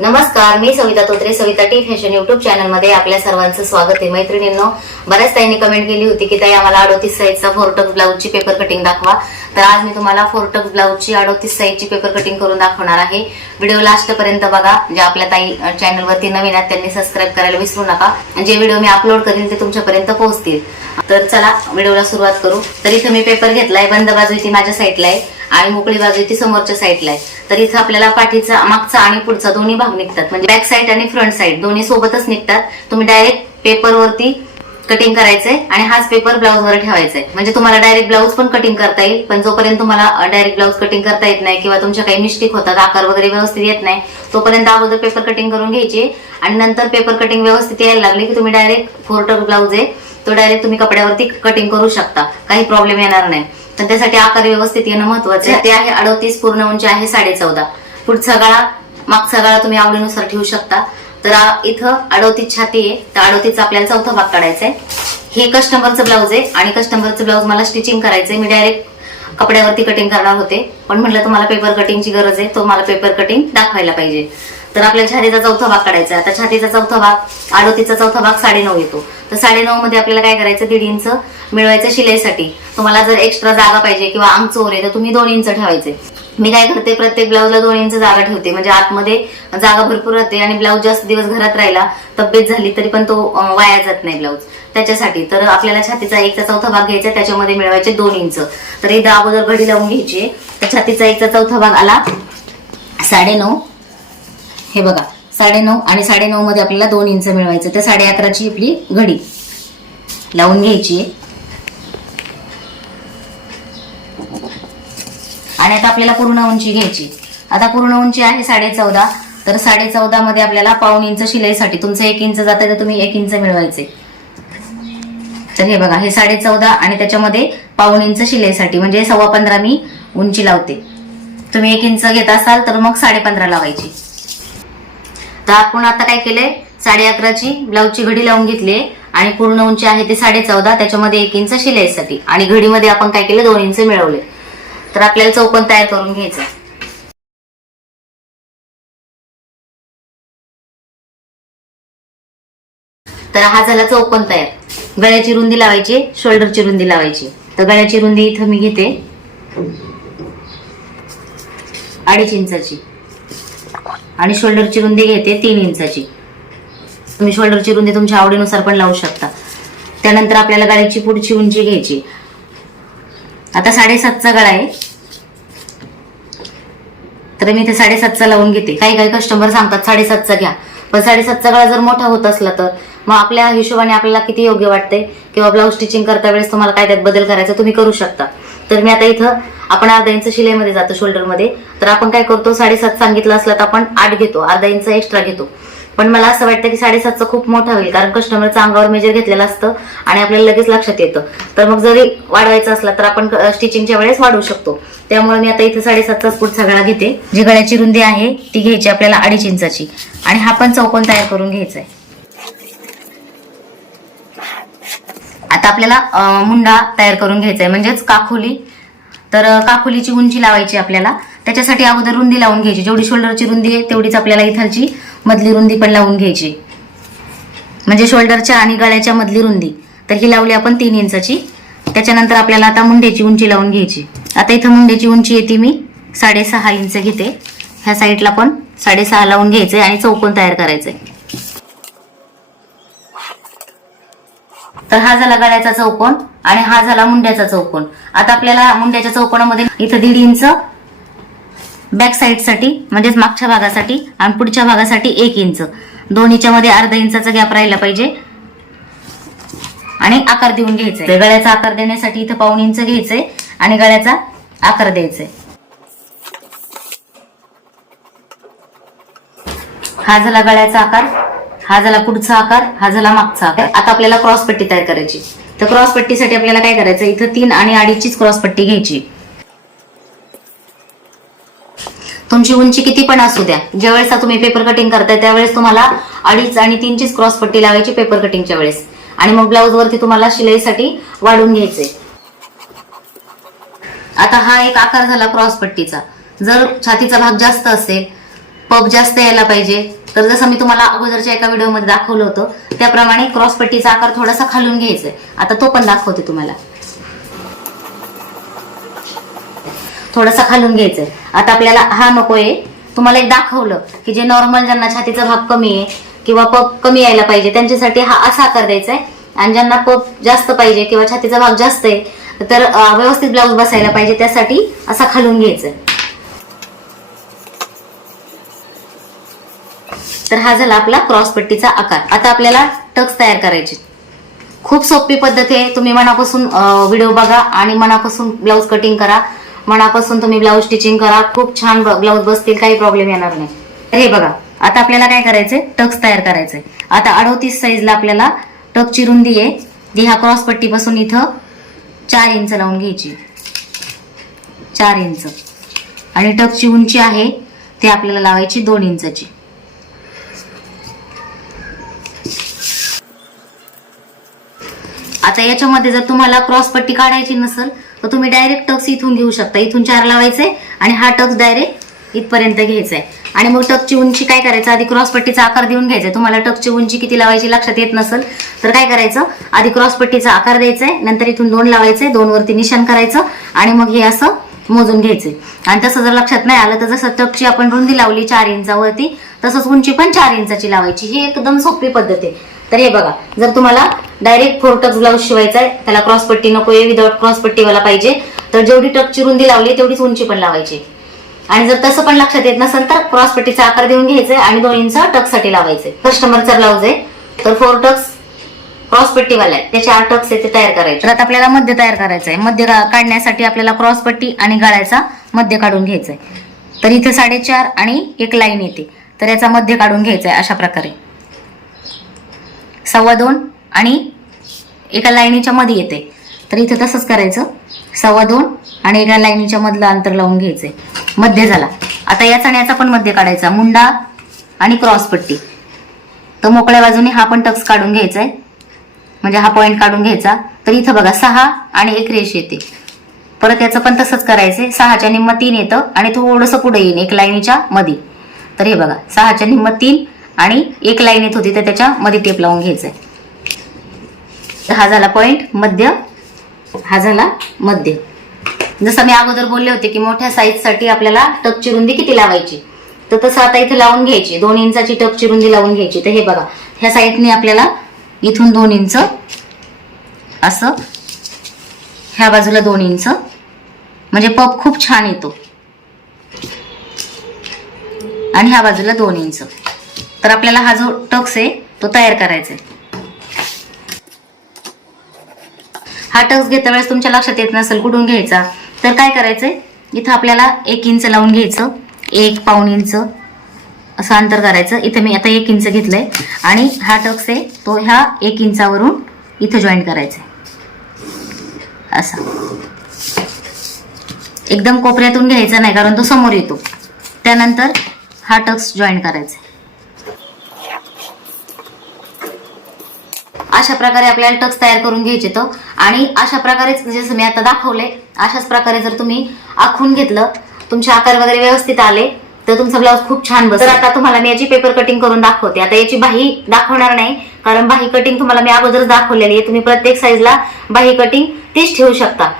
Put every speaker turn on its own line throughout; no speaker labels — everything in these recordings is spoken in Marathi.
नमस्कार मी Savita Totre Savita T fashion YouTube चॅनलमध्ये आपल्या सर्वांचं स्वागत आहे. मैत्रिणींनो बऱ्याच ताईंनी कमेंट केली होती की ताई आम्हाला अडोतीस साईजचा फोरटक्स ब्लाऊजची पेपर कटिंग दाखवा. तर आज मी तुम्हाला फोरटक्स ब्लाऊजची अडोतीस साईजची पेपर कटिंग करून दाखवणार आहे. व्हिडिओ लास्ट पर्यंत बघा जे आपल्या ताई चॅनलवरती नवीन आहेत त्यांनी सबस्क्राईब करायला विसरू नका. जे व्हिडिओ मी अपलोड करेन ते तुमच्यापर्यंत पोहोचतील. तर चला व्हिडिओला सुरुवात करू. तर इथं मी पेपर घेतलाय बंद बाजू ती माझ्या साईडला आहे आणि मोकळी बाजू ती समोरच्या साईडला आहे. तर इथं आपल्याला पाठीचा मागचा आणि पुढचा दोन्ही भाग निघतात. म्हणजे बॅक साईड आणि फ्रंट साईड दोन्ही सोबतच निघतात. तुम्ही डायरेक्ट पेपरवरती कटिंग करायचंय आणि हाच पेपर ब्लाऊज वर ठेवायचा आहे म्हणजे तुम्हाला डायरेक्ट ब्लाऊज पण कटिंग करता येईल पण जोपर्यंत तुम्हाला डायरेक्ट ब्लाऊज कटिंग करता येत नाही किंवा तुमच्या काही मिस्टेक होतात आकार वगैरे व्यवस्थित येत नाही तोपर्यंत अगोदर पेपर कटिंग करून घ्यायची आणि नंतर पेपर कटिंग व्यवस्थित यायला लागली की तुम्ही डायरेक्ट फोर्टर ब्लाऊज आहे तो डायरेक्ट तुम्ही कपड्यावरती कटिंग करू शकता. काही प्रॉब्लेम येणार नाही. पण त्यासाठी आकार व्यवस्थित येणं महत्वाचं आहे. ते आहे अडतीस पूर्ण उंची आहे साडे चौदा पुढचा गळा मागचा गळा तुम्ही आवडीनुसार ठेवू शकता. तर इथं अडवतीस छाती आहे. तर अडवतीस आपल्याला चौथा भाग काढायचा आहे हे कस्टमरचं ब्लाऊज आहे आणि कस्टमरचं ब्लाऊज मला स्टिचिंग करायचंय. मी डायरेक्ट कपड्यावरती कटिंग करणार होते. पण म्हटलं तुम्हाला पेपर कटिंगची गरज आहे. तो मला पेपर कटिंग दाखवायला पाहिजे. तर आपल्या छातीचा चौथा भाग काढायचा आहे. आता छातीचा चौथा भाग आडोतीचा चौथा भाग साडेनऊ येतो. तर साडेनऊ मध्ये आपल्याला काय करायचं? दीड इंच मिळवायचं शिलाईसाठी तुम्हाला जर एक्स्ट्रा जागा पाहिजे किंवा अंग चोर आहे तर तुम्ही दोन इंच ठेवायचे. मी काय करते? प्रत्येक ब्लाऊजला दोन इंच जागा ठेवते. म्हणजे आतमध्ये जागा भरपूर राहते आणि ब्लाऊज जास्त दिवस घरात राहिला तब्येत झाली तरी पण तो वाया जात नाही ब्लाऊज त्याच्यासाठी तर आपल्याला छातीचा एकचा चौथा भाग घ्यायचा त्याच्यामध्ये मिळवायचे दोन इंच. तर एकदा अगोदर घडी लावून घ्यायची तर छातीचा एकचा चौथा भाग आला साडेनऊ. हे बघा साडेनऊ आणि साडेनऊ मध्ये आपल्याला दोन इंच मिळवायचं. तर साडे अकराची आपली घडी. लावून घ्यायची. आहे. आणि आता आपल्याला पूर्ण उंची घ्यायची. आता पूर्ण उंची आहे साडे चौदा. तर साडे चौदा मध्ये आपल्याला पाऊन इंच शिलाईसाठी तुमचं एक इंच जातं तर तुम्ही एक इंच मिळवायचे. तर हे बघा हे साडे चौदा आणि त्याच्यामध्ये पाऊन इंच शिलाईसाठी म्हणजे सव्वा पंधरा मी उंची लावते. तुम्ही एक इंच घेत असाल तर मग साडे पंधरा लावायची. तर आपण आता काय केलंय? साडे अकराची ब्लाऊजची घडी लावून घेतली आणि पूर्ण उंची आहे ते साडे चौदा त्याच्यामध्ये एक इंच शिलाईसाठी आणि घडीमध्ये आपण काय केलं? दोन इंच मिळवले. तर आपल्याला चौकन तयार करून घ्यायचा तर हा झाला चौकन तयार. गळ्याची रुंदी लावायची शोल्डरची रुंदी लावायची. तर गळ्याची रुंदी इथं मी घेते. अडीच इंचाची. आणि शोल्डरची रुंदी घेते तीन इंचाची. तुम्ही शोल्डरची रुंदी तुमच्या आवडीनुसार पण लावू शकता. त्यानंतर आपल्याला गळ्याची पुढची उंची घ्यायची. आता साडेसातचा गळा आहे. तर मी ते साडेसातचा लावून घेते. काही काही कस्टमर सांगतात साडेसातचा घ्या. पण साडेसातचा गळा जर मोठा होत असला तर मग आपल्या हिशोबाने आपल्याला किती योग्य वाटते किंवा ब्लाऊज स्टिचिंग करता वेळेस तुम्हाला काय त्यात बदल करायचा? तुम्ही करू शकता. तर मी आता इथं आपण अर्धा इंच शिलाईमध्ये जातो शोल्डरमध्ये. तर आपण काय करतो साडेसात सांगितलं असलं तर आपण आठ घेतो अर्धा इंच एक्स्ट्रा घेतो. पण मला असं वाटतं की साडेसातचा खूप मोठा होईल कारण कस्टमरचं अंगावर मेजर घेतलेलं असतं आणि आपल्याला लगेच लक्षात येतं. तर मग जरी वाढवायचं असला तर आपण स्टिचिंगच्या वेळेस वाढवू शकतो. त्यामुळे मी आता इथं साडेसातचाच पुढचा गळा घेते. जी गळ्याची रुंदी आहे ती घ्यायची आपल्याला अडीच इंचाची. आणि हा पण चौकोन तयार करून घ्यायचा आहे. आता आपल्याला मुंडा तयार करून घ्यायचा आहे. म्हणजेच काखोली तर अं, काखोलीची उंची लावायची आपल्याला. त्याच्यासाठी अगोदर रुंदी लावून घ्यायची. जेवढी शोल्डरची रुंदी आहे तेवढीच आपल्याला इथलची मधली रुंदी पण लावून घ्यायची. म्हणजे शोल्डरच्या आणि गळ्याच्या मधली रुंदी. तर ही लावली आपण तीन इंचाची. त्याच्यानंतर आपल्याला आता मुंड्याची उंची लावून घ्यायची. आता इथं मुंड्याची उंची येते मी साडेसहा इंच घेते. ह्या साईडला पण साडेसहा लावून घ्यायचे आणि चौकोन तयार करायचंय. तर हा झाला गळ्याचा चौकोन आणि हा झाला मुंड्याचा चौकोन. आता आपल्याला मुंड्याच्या चौकोनामध्ये इथं दीड इंच बॅक साईडसाठी म्हणजेच मागच्या भागासाठी आणि पुढच्या भागासाठी एक इंच. दोन्हीच्या मध्ये अर्धा इंचाचा गॅप राहिला पाहिजे. आणि आकार देऊन घ्यायचा गळ्याचा आकार देण्यासाठी इथं पाऊण इंच घ्यायचंय आणि गळ्याचा आकार द्यायचाय. हा झाला गळ्याचा आकार. हा झाला पुढचा आकार हा झाला मागचा आकार. आता आपल्याला क्रॉस पट्टी तयार करायची. तर क्रॉस पट्टीसाठी आपल्याला काय करायचं? इथं तीन आणि अडीचीच क्रॉस पट्टी घ्यायची. तुमची उंची किती पण असू द्या. ज्यावेळेस तुम्ही पेपर कटिंग करताय त्यावेळेस तुम्हाला अडीच आणि तीनचीच क्रॉस पट्टी लावायची पेपर कटिंगच्या वेळेस. आणि मग ब्लाऊज वरती तुम्हाला शिलाईसाठी वाढून घ्यायचे आता हा एक आकार झाला क्रॉस पट्टीचा. जर छातीचा भाग जास्त असेल पब जास्त यायला पाहिजे. तर जसं मी तुम्हाला अगोदरच्या एका व्हिडिओमध्ये दाखवलं होतं त्याप्रमाणे क्रॉस पट्टीचा आकार थोडासा खालून घ्यायचा आहे. आता तो पण दाखवते तुम्हाला थोडासा खालून घ्यायचंय आता आपल्याला हा नकोय तुम्हाला एक दाखवलं की जे नॉर्मल ज्यांना छातीचा भाग कमी आहे किंवा पप कमी यायला पाहिजे त्यांच्यासाठी हा असा आकार द्यायचा आहे आणि ज्यांना पप जास्त पाहिजे किंवा छातीचा भाग जास्त आहे तर व्यवस्थित ब्लाऊज बसायला पाहिजे त्यासाठी असा खालून घ्यायचा आहे. तर हा झाला आपला क्रॉस पट्टीचा आकार. आता आपल्याला टक्स तयार करायचे. खूप सोपी पद्धत आहे. तुम्ही मनापासून व्हिडिओ बघा आणि मनापासून ब्लाऊज कटिंग करा. मनापासून तुम्ही ब्लाऊज स्टिचिंग करा. खूप छान ब्लाऊज बसतील. काही प्रॉब्लेम येणार नाही. तर हे बघा. आता आपल्याला काय करायचंय? टक्स तयार करायचंय. आता अडोतीस साईजला आपल्याला टकची रुंदी आहे. जी ह्या क्रॉस पट्टीपासून इथं चार इंच लावून घ्यायची. चार इंच. आणि टकची उंची आहे ती आपल्याला लावायची दोन इंचाची. आता याच्यामध्ये जर तुम्हाला क्रॉस पट्टी काढायची नसेल तर तुम्ही डायरेक्ट टक्स इथून घेऊ शकता. इथून चार लावायचे आणि हा टक्स डायरेक्ट इथपर्यंत घ्यायचा आहे. आणि मग टकची उंची काय करायचं? आधी क्रॉस पट्टीचा आकार देऊन घ्यायचा आहे. तुम्हाला टकची उंची किती लावायची लक्षात येत नसेल तर काय करायचं? आधी क्रॉस पट्टीचा आकार द्यायचा आहे. नंतर इथून दोन लावायचे. दोन वरती निशाण करायचं आणि मग हे असं मोजून घ्यायचे आणि तसं जर लक्षात नाही आलं तर जसं टकची आपण रुंदी लावली चार इंचावरती तसंच उंची पण चार इंचाची लावायची. ही एकदम सोपी पद्धत आहे. तर हे बघा जर तुम्हाला डायरेक्ट फोर टक्स ब्लाऊज शिवायचा आहे त्याला क्रॉस पट्टी नको आहे. विदाउट क्रॉस पट्टीवाला पाहिजे. तर जेवढी टकची रुंदी लावली तेवढीच उंची पण लावायची. आणि जर तसं पण लक्षात येत नसेल तर क्रॉस पट्टीचा आकार देऊन घ्यायचा आणि दोन इंच टक्ससाठी लावायचे कस्टमरचा ब्लाऊज आहे. तर फोर टक्स क्रॉस पट्टीवाला आहे. त्याचे आठ टक्स आहे ते तयार करायचे. तर आता आपल्याला मध्य तयार करायचं आहे मध्य काढण्यासाठी आपल्याला क्रॉस पट्टी आणि गळ्याचा मध्य काढून घ्यायचा आहे तर इथे साडेचार आणि एक लाईन येते. तर याचा मध्य काढून घ्यायचा आहे अशा प्रकारे. सव्वा दोन आणि एका लाईनीच्या मध्ये येते. तर इथं तसंच करायचं. सव्वा दोन आणि एका लाईनीच्या मधलं अंतर लावून घ्यायचंय. मध्य झाला. आता याचा आणि याचा पण मध्य काढायचा. मुंडा आणि क्रॉस पट्टी. तर मोकळ्या बाजूने हा पण टक्स काढून घ्यायचा आहे म्हणजे हा पॉईंट काढून घ्यायचा. तर इथं बघा सहा आणि एक रेष येते. परत याचं पण तसंच करायचंय. सहाच्या निम्म तीन येतं आणि थोडंसं पुढे येईन एक लाईनीच्या मध्ये तर हे बघा सहाच्या निम्म तीन आणि एक लाईन येत होती तर त्याच्या मध्ये टेप लावून घ्यायचंय. हा झाला पॉईंट मध्य. हा झाला मध्य. जसं मी अगोदर बोलले होते की मोठ्या साईजसाठी आपल्याला टपची रुंदी किती लावायची? तर तसं आता इथे लावून घ्यायची. दोन इंचाची टपची रुंदी लावून घ्यायची. तर हे बघा ह्या साईडने आपल्याला इथून दोन इंच असं ह्या बाजूला दोन इंच. म्हणजे पप खूप छान येतो. आणि ह्या बाजूला दोन इंच. तर आपल्याला हा जो टक्स आहे तो तयार करायचा आहे. हा टक्स घेता वेळेस तुमच्या लक्षात येत नसेल कुठून घ्यायचा तर काय करायचंय? इथं आपल्याला एक इंच लावून घ्यायचं एक पाऊण इंच असं अंतर करायचं. इथं मी आता एक इंच घेतलंय आणि हा टक्स आहे तो ह्या एक इंचावरून इथं जॉईन करायचा आहे. असा. एकदम कोपऱ्यातून घ्यायचा नाही कारण तो समोर येतो. त्यानंतर हा टक्स जॉईन करायचा अशा प्रकारे आपल्याला टक्स तयार करून घ्यायचे तो. आणि अशा प्रकारेच जसं मी आता दाखवले अशाच प्रकारे जर तुम्ही आखून घेतलं तुमचे आकार वगैरे व्यवस्थित आले तर तुमचा ब्लाऊज खूप छान बस तर आता तुम्हाला मी याची पेपर कटिंग करून दाखवते. आता याची बाही दाखवणार नाही कारण बाही कटिंग तुम्हाला मी अगोदरच दाखवलेली आहे. तुम्ही प्रत्येक साईजला बाही कटिंग तीच ठेवू शकता.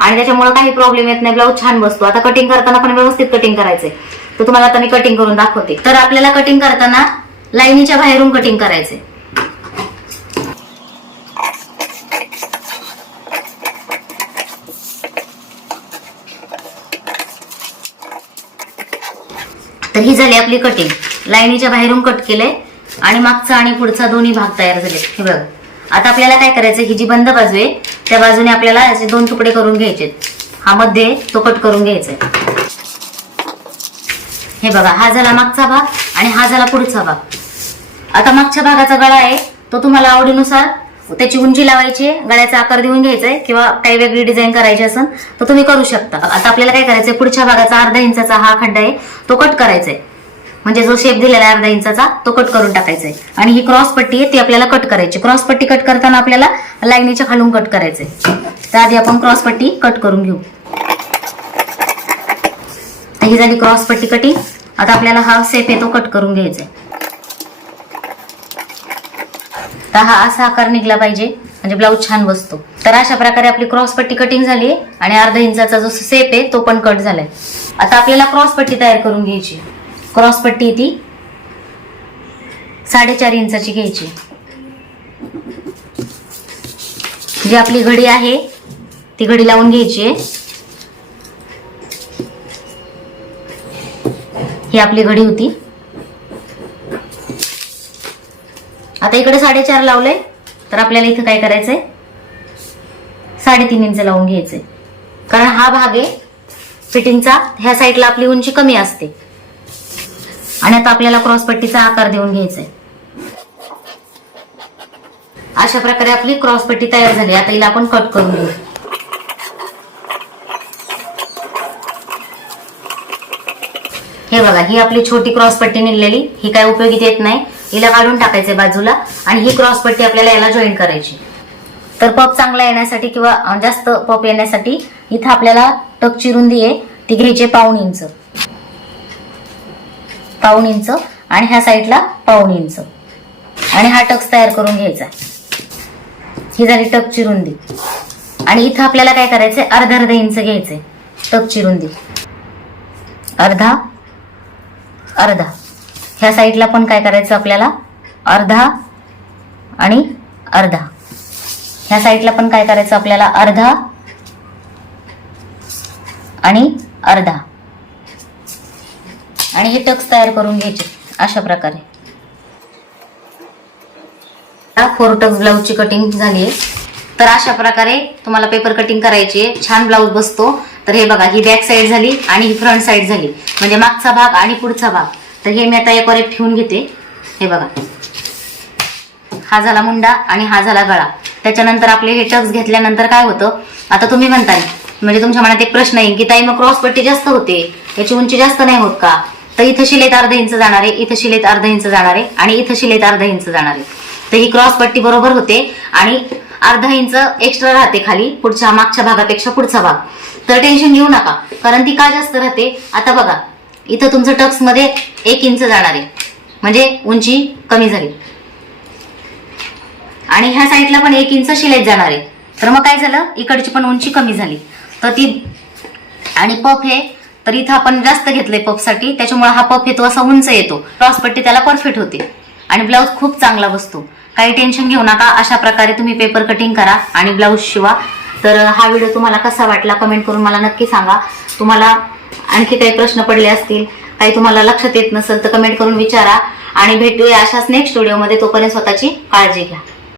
आणि त्याच्यामुळे काही प्रॉब्लेम येत नाही ब्लाऊज छान बसतो. आता कटिंग करताना पण व्यवस्थित कटिंग करायचंय. तर तुम्हाला आता मी कटिंग करून दाखवते. तर आपल्याला कटिंग करताना लाईनीच्या बाहेरून कटिंग करायचंय. तर ही झाली आपली कटिंग लाईनीच्या बाहेरून कट केलंय. आणि मागचा आणि पुढचा दोन्ही भाग तयार झाले हे बघ. आता आपल्याला काय करायचं ही जी बंद बाजू आहे त्या बाजूने आपल्याला याचे दोन तुकडे करून घ्यायचे हा मध्ये तो कट करून घ्यायचा आहे. हे बघा. हा झाला मागचा भाग आणि हा झाला पुढचा भाग. आता मागच्या भागाचा गळा आहे तो तुम्हाला आवडीनुसार त्याची उंची लावायची आहे गळ्याचा आकार देऊन घ्यायचा आहे किंवा काही वेगळी डिझाईन करायची असेल तर तुम्ही करू शकता. आता आपल्याला काय करायचंय पुढच्या भागाचा अर्धा इंचाचा हा खड्डा आहे तो कट करायचा आहे म्हणजे जो शेप दिलेला आहे अर्धा इंचाचा तो कट करून टाकायचा आहे आणि ही क्रॉस पट्टी आहे ती आपल्याला कट करायची. क्रॉस पट्टी कट करताना आपल्याला लाईनीच्या खालून कट करायचंय. तर आधी आपण क्रॉस पट्टी कट करून घेऊ. तर ही झाली क्रॉस पट्टी कटिंग आता आपल्याला हा सेप आहे तो कट करून घ्यायचा आहे तर हा असा आकार निघला पाहिजे. म्हणजे ब्लाऊज छान बसतो. तर अशा प्रकारे आपली क्रॉस पट्टी कटिंग झाली आणि अर्धा इंचाचा जो सेप आहे तो पण कट झालाय. आता आपल्याला क्रॉस पट्टी तयार करून घ्यायची क्रॉस पट्टी ती साडेचार इंचाची घ्यायची जी आपली घडी आहे ती घडी लावून घ्यायची आहे. ही आपली घडी होती. आता इकडे साडेचार लावले तर आपल्याला इथं काय करायचंय? साडेतीन इंच लावून घ्यायचंय. कारण हा भाग आहे फिटिंगचा ह्या साईडला आपली उंची कमी असते. आणि आता आपल्याला क्रॉस पट्टीचा आकार देऊन घ्यायचा आहे अशा प्रकारे आपली क्रॉस पट्टी तयार झाली. आता हिला आपण कट करून घेऊ. हे बघा ही आपली छोटी क्रॉस पट्टी निघलेली. ही काय उपयोगीत येत नाही. हिला काढून टाकायचे बाजूला आणि ही क्रॉस पट्टी आपल्याला याला जॉईन करायची. तर पप चांगला येण्यासाठी किंवा जास्त पप येण्यासाठी इथं आपल्याला टक चिरुंदी आहे. ती घ्यायची पाऊण इंच. पाऊण इंच आणि ह्या साईडला पाऊण इंच. आणि हा टक्स तयार करून घ्यायचा. ही झाली टक चिरुंदी. आणि इथं आपल्याला काय करायचंय? अर्धा अर्धा इंच घ्यायचंय. टक चिरुंदी. अर्धा अर्धा. ह्या साईडला पण काय करायचं आपल्याला? अर्धा आणि अर्धा. ह्या साईडला पण काय करायचं आपल्याला? अर्धा आणि अर्धा. आणि हे टक्स तयार करून घ्यायचे अशा प्रकारे. फोर टक्स ब्लाऊजची कटिंग झाली आहे. तर अशा प्रकारे तुम्हाला पेपर कटिंग करायची आहे. छान ब्लाऊज बसतो. तर हे बघा ही बॅक साईड झाली आणि ही फ्रंट साईड झाली. म्हणजे मागचा भाग आणि पुढचा भाग. तर हे मी आता एक वर ठेवून घेते. हे बघा. हा झाला मुंडा आणि हा झाला गळा. त्याच्यानंतर आपले हे टक्स घेतल्यानंतर काय होतं? आता तुम्ही म्हणताय म्हणजे तुमच्या मनात एक प्रश्न येईल की ताई मग क्रॉस पट्टी जास्त होते. याची उंची जास्त नाही होत का? तर इथं शिलेत अर्धा इंच जाणार आहे इथं शिलेत अर्धा इंच जाणार आहे आणि इथं शिलेत अर्धा इंच जाणार. आहे तर ही क्रॉस पट्टी बरोबर होते आणि अर्धा इंच एक्स्ट्रा राहते खाली पुढच्या मागच्या भागापेक्षा पुढचा भाग. तर टेन्शन घेऊ नका कारण ती का जास्त राहते? आता बघा. इथं तुमचं टक्समध्ये एक इंच जाणार आहे. म्हणजे उंची कमी झाली. आणि ह्या साईडला पण एक इंच शिलाईत जाणार आहे. तर मग काय झालं? इकडची पण उंची कमी झाली. तर ती आणि पफ हे तर इथं आपण जास्त घेतलंय पफसाठी. त्याच्यामुळे हा पफ येतो असा उंच येतो. क्रॉसपट्टी त्याला परफेक्ट होते. आणि ब्लाऊज खूप चांगला बसतो. काही टेन्शन घेऊ नका. अशा प्रकारे तुम्ही पेपर कटिंग करा आणि ब्लाऊज शिवा. तर हा व्हिडिओ तुम्हाला कसा वाटला कमेंट करून मला नक्की सांगा. तुम्हाला आणखी काही प्रश्न पडले असतील काही तुम्हाला लक्षात येत नसेल तर कमेंट करून विचारा. आणि भेटूया अशाच नेक्स्ट व्हिडिओमध्ये तोपर्यंत स्वतःची काळजी घ्या.